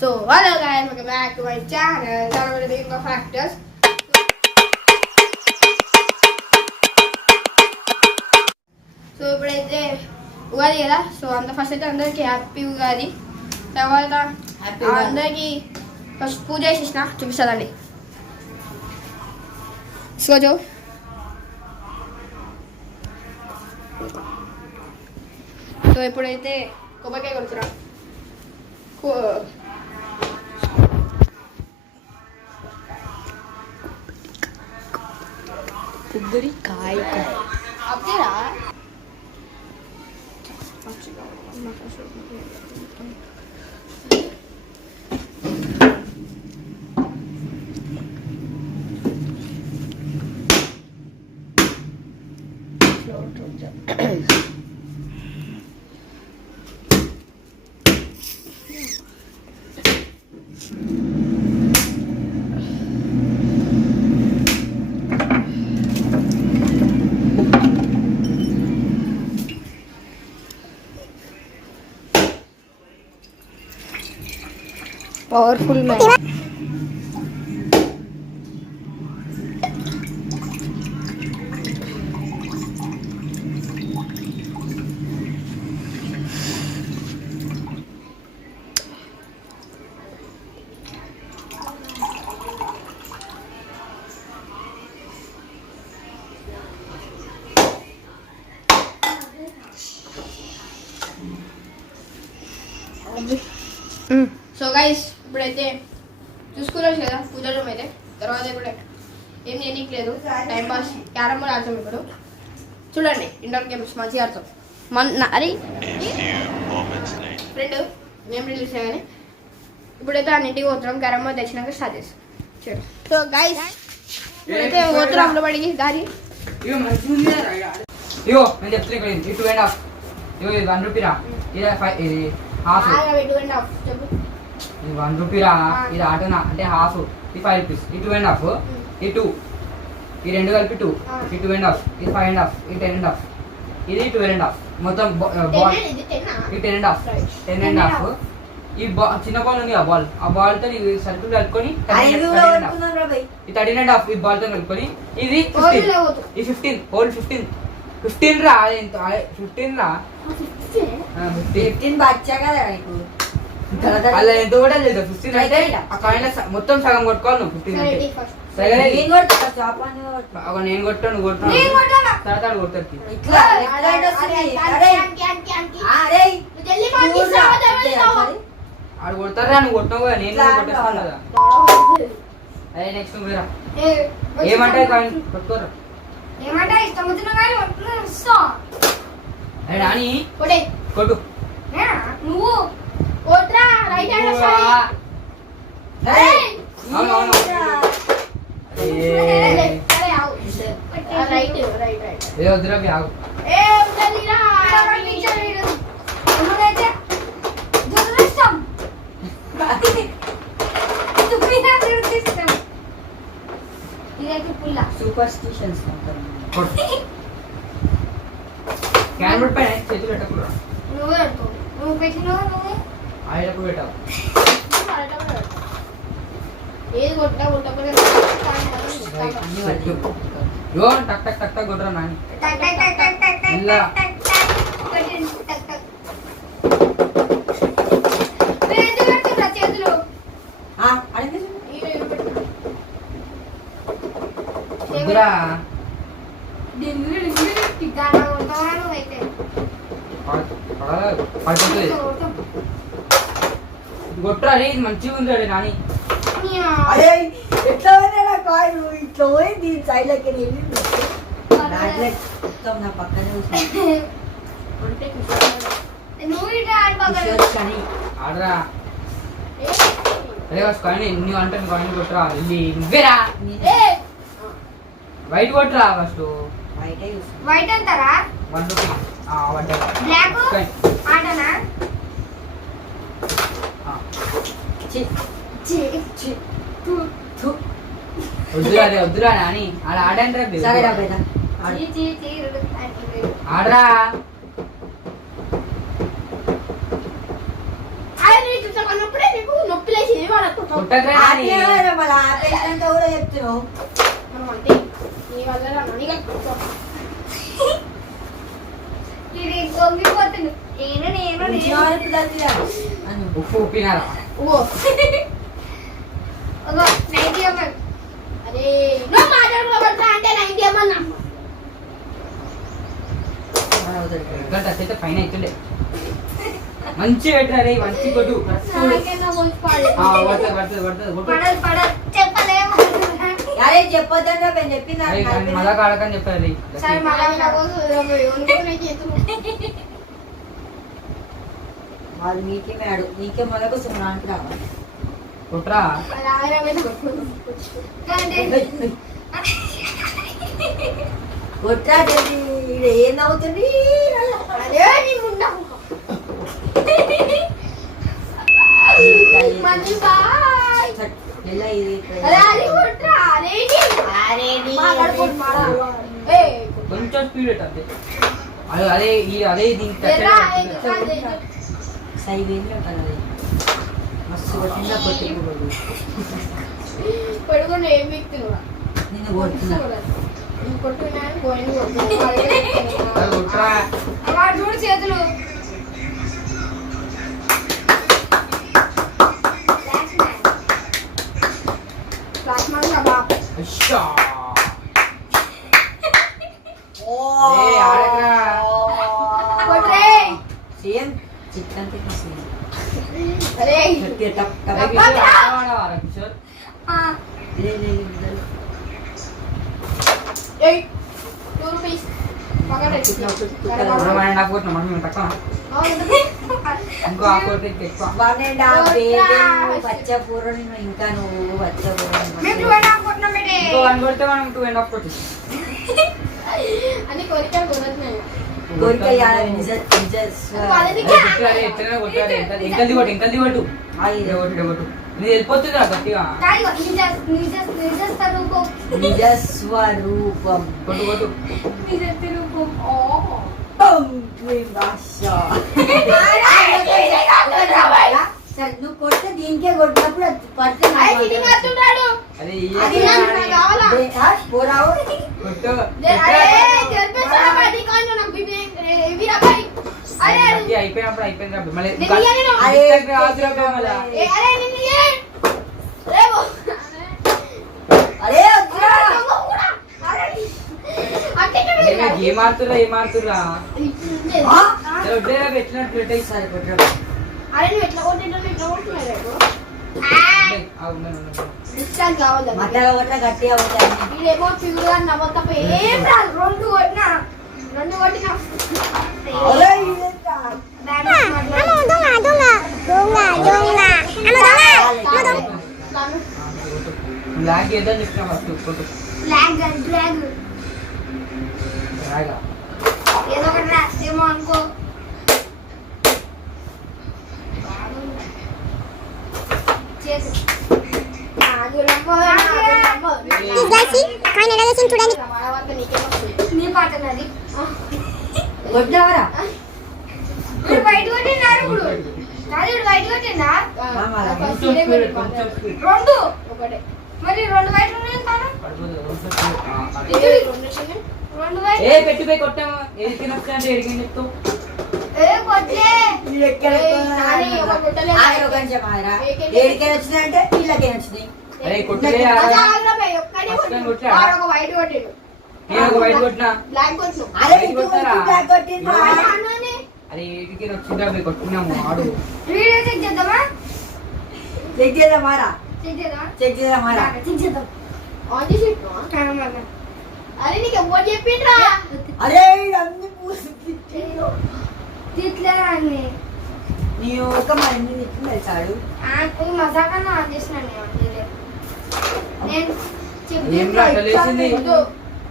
So hello guys, welcome back to my channel. Now we're doing the factors. So ఇప్పుడైతే ఉగాది కదా. So first అయితే అందరికి happy Ugadi. తర్వాత అందరికి ఫస్ట్ పూజ చేసేసిన చూపిస్తుందండి. సోజో సో ఇప్పుడైతే కొబ్బరికాయ కొడుతున్నాం. కొబ్బరికాయ అప్పుడేరా పవర్ఫుల్ మ్యాన్. సో గైస్ ఇప్పుడైతే చూసుకోవచ్చు కదా పూజ రూమ్ అయితే. తర్వాత ఇప్పుడు ఏం చేయనీయలేదు, టైం పాస్ క్యారమ్ బోర్డ్ ఆడతాం. ఇప్పుడు చూడండి ఇండోర్ గేమ్స్ మంచిగా ఆడతాం. అరే ఫ్రెండ్ మేము రిలీజ్ కానీ ఇప్పుడైతే అన్నింటికి పోతున్నాం. క్యారమ్ బోర్డ్ తెచ్చినాక స్టార్ట్ చేస్తాం. చూడండి. సో గైస్ ఇప్పుడైతే పోతున్నాం లోపలికి. దారి ఇగో నేను చెప్తున్నా ఇక్కడ 2.5 ఇగో ఇది 1 రూపీరా, ఇది 5, ఇది హాఫ్. చెప్పు ఇది 1 రూపీరా, ఇది ఆటోనా అంటే హాఫ్, ఇది 5 రూపీస్, ఇది 2.5, ఇది 2, ఈ రెండు కలిపి 2, ఇది 2.5, ఇది 5.5, ఇది 10.5, ఇది 12.5. మొత్తం బాల్ ఇది 10.5, 10.5. ఈ చిన్న బాల్ ఉంది, ఆ బాల్ తో సర్కిల్ కలుపుకొని ఈ 13.5 ఈ బాల్ తో కలుపుకొని ఇది 15 హోల్ 15 రా, 15 రా, 15 బచ్చా కదా నీకు. అలా ఎంత కూడా లేదు. 15 అయితే ఆ కాయిన్ మొత్తం సగం కొట్టుకోవాలి నువ్వు. 15 అంటే నేను కొడతా, చాప్ అని కొడతా. నేను కొట్టాను, నువ్వు కొట్టాను, తర్వాత కొడతారు. ఇట్లా ఇట్లా వస్తుంది. అరే అరే ఆడు కొడతారా, నువ్వు కొట్టావు కదా, నేను కొట్టేస్తాను కదా. అదే నెక్స్ట్ నువ్వు ఏమంటే కాయిన్ కొట్టుకోరా. ఏమంటే ఇష్టం వచ్చిన కానీ అరే రాని కొట్టు. నువ్వు కొట్రా, రైట్ హ్యాండ్ వస్తాయి. అవును అవును. రైట్ ఏ వద్దురా ఆగు. ఏ వదిలేరా టీచర్ వీడు ఏమనైతే దురదృష్టం దురదృష్టం ఇదైతే పుల్ల సూపర్ స్టిషన్స్ అంటారు. క్యాన్ బోర్డ్ పైన చేతులు పెట్టకూడదు. నువ్వే పెడతావు, నువ్వు పెట్టినావు, నువ్వు ఆయనకు పెట్టావు. ఏది కొట్టా కొట్టకపోతే యో టక్ టక్ టక్ టక్ కొట్టరా నాని. ఇలా చేతులు వద్దురా. పడుతుంది కొట్టరా. ఇది మంచిగా ఉంది రే నాని. అరే ఎట్లా పోయినా కాయిన్ ఇట్లా పోయి దీని సైడ్ లెక్క మొత్తం నా పక్కనే ఆడరా. అరే కాయిన్ నువ్వు అంటే కాయిన్ కొట్టరా. వెళ్ళి నువ్వేరా వైట్ కొట్టరా. ఫస్ట్ వైట్ అంటారా, 1 రూపీ బ్లాక్ ఆటనా. వద్దురా రే, వద్దురా నాని. అలా ఆడండి ఆడరా. నొప్పి కొట్టకురా అని. ఆపేయరా మళ్ళీ ఆపేసినంత కూడా చెప్తున్నావు. మనం అంటే నీ వల్ల రాని ఇది గొంగిపోతుంది. నేను మంచిగా ఆడుతుందా అను. ఉప్పు ఉప్పినారా ఓ ఒక 90 ml. అరే నువ్వు మాట్లాడుకోబడతా అంటే 90 ఏమన్నా గంట అయితే పైన అవుతుండే మంచి పెట్టరా రే మంచి కొట్టు నాకేనా కొంచెం పాడు ఆ, పడుతుంది పడుతుంది పడుతుంది కొట్టు. పడదు చెప్పలేము. అరే చెప్పొద్దంటే నేను చెప్పిందా అరే, కానీ మళ్ళా కాడకని చెప్పారు రే. సరే మళ్ళీ అనుకునే చేతులు వాళ్ళు నీకే మేడు నీకే మొదలకు సున్నానికి రావాలి. కొట్రా అలా ఆయిరమైన కొట్టుకుంటూ కొట్టా ఏం అవుతుంది అదే నీ ముండా మంచి బాయ్ ఎలా ఇది అరే అది కొట్రా అరే అరే మాట్లాడుకోండి మాట్లాడు ఏ కొంచెం స్పీడ్ పెట్టద్ది అదే అదే ఈ అదే దీనికి ఎర్రా సైవేంద్ర కదా మస్తు కొట్టిందా కొట్టుకోడు పడుకొని ఏం వ్యక్తులు నిన్ను కొడుతున్నా కొట్టుకున్నా అది కొట్రా వాడు చూడు చేతులు ఫ్లాష్ మ్యాన్ కదా అష్షా. ఏయ్, ఆడకురా. కొట్రే సేమ్ చికెన్ సేమ్ అరే గట్టి టప్ అరే, టప్ కిషోర్, ఆడవాడా కిషోర్? లే ఏయ్ 2 రూపీస్ పక్కన ఇప్పుడు మనం నాకు కొట్టినా, మనం మేము తక్కువ ఇంకో ఆ కొట్టి ఎక్కువ బాగుండా పచ్చపూరని ఇంకా నువ్వు పచ్చపూరని ఇంకో వన్ కొడితే మనం 2.5 కొట్టి అని కోరికలు కొడుతున్నాయి కోరిక ఎట్లనే కొట్టాలి ఎంకల్ది కొట్టు ఎంకల్ది కొట్టు కొట్టు కొట్టు నీది వెళ్ళిపోతుంది కదా గట్టిగా నిజస్వరూపం కొట్టు కొట్టు నువ్వు కొడితే దీనికే కొట్టినప్పుడు అది పడితే అదే అది నాకు కావాలా? పోరావు కొట్టు గట్టి అయిపోయినప్పుడు అయిపోయినప్పుడు మళ్ళీ అరే వద్దురా. ఏం ఆడుతురా ఏం ఆడుతురా ఆ? వడ్డేరా పెట్టినట్టు పెట్టే సరే కొట్టరా అరే నువ్వు ఎట్లా కొట్టినా ఎట్లా కొట్టున్నాడు కావాలి మట్లగా కొట్ట గట్టిగా కొట్టాలి వీడేమో ఫిగురు అని నవ్వు తప్ప ఏం రాదు రెండు కొట్టినా అరే ఇదేంటా? బ్లాక్ ఏదో చెప్పిన ఫస్ట్ కొట్టు రాగా ఏదో ఒకటి రాస్తేమో అనుకో. చేసి నీ పాట నాది. కొట్టినావరా ఇప్పుడు బయట కొట్టినారు ఇప్పుడు. కాదు ఇప్పుడు బయట కొట్టిందా కొంచెం స్పీడ్ కొంచెం స్పీడ్ రెండు. ఒకటే మరి రెండు బయట ఉన్నాయి కదా. రెండు బయట ఏ పెట్టుపోయి కొట్టాము ఏడికి నచ్చా అంటే ఏడికి చెప్తావు కొట్లే. మీరు ఎక్కడ నాని ఒక గుట్టలే ఆగరు కొంచెం ఆగరా ఏడికే వచ్చినాయంటే వీళ్ళకే వచ్చినాయి అరే కొట్టులే ఒక వైట్ కొట్టిడు నేను ఒక బయట కొట్టినా బ్లాక్ కొట్టిను అరే బయట కొట్టారా? బ్లాక్ కొట్టిండ్రా. అరే ఏడికి వచ్చిందా పోయి కొట్టినాము ఆడు వీడియో చెక్ చేద్దామా? చెక్ చేద్దామారా చెక్ చేద్దామా? చెక్ చేద్దామారా చెక్ చేద్దాం. ఆన్ చేసి అరే నీకు ఎవరు చెప్పిండ్రా అరే అన్ని పూసి తిట్లేరా అన్ని. నీ ఒక మంది తిట్టింది తెలుసాడు మజాకన్నా ఆన్ చేసినాను నేను ఏం రా అట్లా లేచింది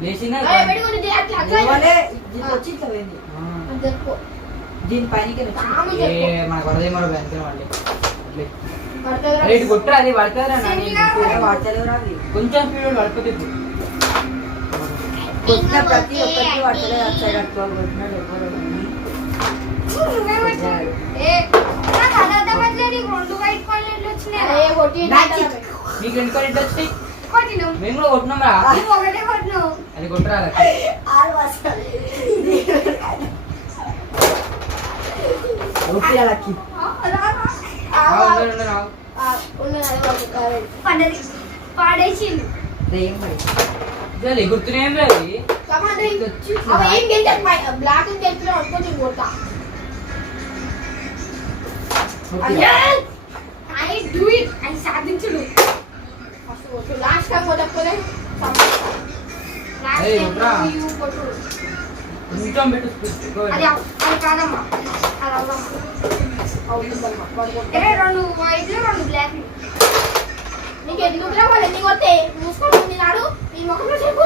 లేచిందా పెట్టుకుంటే అట్లా అట్లా ఇవ్వలే, దీనికి వచ్చి ఇట్లా పోయింది ఆ. చెప్పు దీని పైనకి వచ్చింది ఏ మనకు వరదేమో వెళ్తే వాళ్ళు అట్లే పడుతుందిరా. అరే ఇటు కొట్టరా అది పడుతుందిరా నాని అరే వాడతలేవురా అవి కొంచెం స్పీడ్ పడిపోతే ఇప్పుడు కొట్టిన ప్రతి ఒక్కరికి వాడతలేదు అటు సైడ్ అట్లా కొట్టినాడు ఎవరు ఏ నాకు అర్థం అవ్వట్లేదు. నీకు రెండు వైట్ కాలనీలు వచ్చినాయి. అరే కొట్టి Magic. మీకు రెండు కోడి వచ్చినాయి కొట్టిను మేము కూడా కొట్టినాం రా నువ్వు ఒకటే కొట్టినావు అది కొట్టరా రూపీరా లక్కీ పడ్డది పాడేసిండు ఏం పడి గుర్తునేం లేదు బ్లాక్ గెలిచిన అనుకోని కొడతా ఐ డూ ఇట్ ఐ సాధించుడు ఫస్ట్ లాస్ట్ టైం కొట్టకపోతే ఏయ్, కొట్టురా. కొట్టు కొంచెం పెట్టు స్పీడ్ అది అది కాదమ్మా అది అవ్వమ్మా అవుతుందమ్మా వాడు కొట్ట ఏ రెండు వైట్లు రెండు బ్లాక్ నీకు ఎందుకు వాళ్ళు ఎన్ని కొట్టే మూసుకొని నాడు నీ ముఖంలో చెప్పు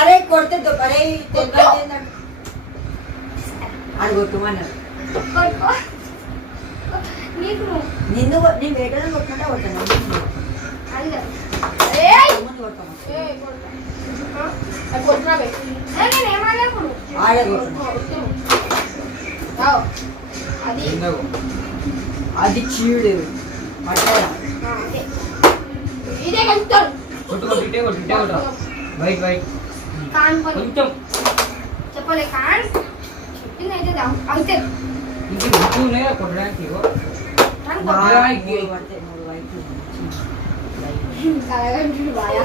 అరే కొడితే అరే అది కొట్టుమన్నాడు నీకు నిన్ను నేను వేటలో కొట్టుకుంటా కొట్టాను అందరు ముందు కొట్టాము అది కొట్టున్నావే నేను ఏమన్నా ఇప్పుడు ఆడే కొట్టాను అది అది చీడు పట్టారా ఇదే కలుపుతాడు కొట్టు కొట్టు ఇటే కొట్టు ఇటే కొట్టు వైట్ వైట్ కాన్ పని కొంచెం చెప్పలే కాన్ చెప్పింది అయితే అయితే ఇంక గుర్తు ఉన్నాయి కదా కొట్టడానికి ఇగో మూడు పడితే మూడు వైపు బాయా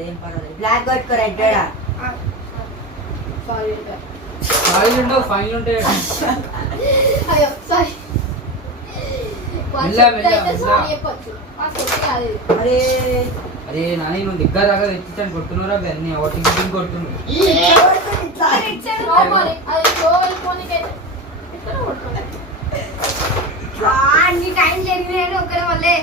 ఏం పర్వాలేదు బ్లాక్ కొట్టుకో రెడ్ సారీ ఫైల్ ఉండవు ఫైల్ ఉంటాయి అయ్యో సారీ మెల్ల, మెల్ల, మెల్ల. సారీ చెప్పొచ్చు కాదు అరే అరే నాని నువ్వు దగ్గర దాకా తెచ్చిచ్చాను కొడుతున్నారా అన్ని ఒకటి కొడుతున్నావు అది స్లో వెళ్ళిపోనీకైతే ఎక్కడ కొట్టుకోలేదు అన్ని టైం జరిగినాయని ఒకరి వల్లే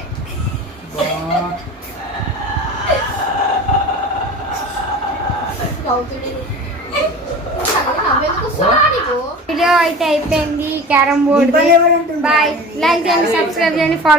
వీడియో అయితే అయిపోయింది క్యారమ్ బోర్డ్ బాయ్ లైక్ చేయండి సబ్స్క్రైబ్ చేయండి ఫాలో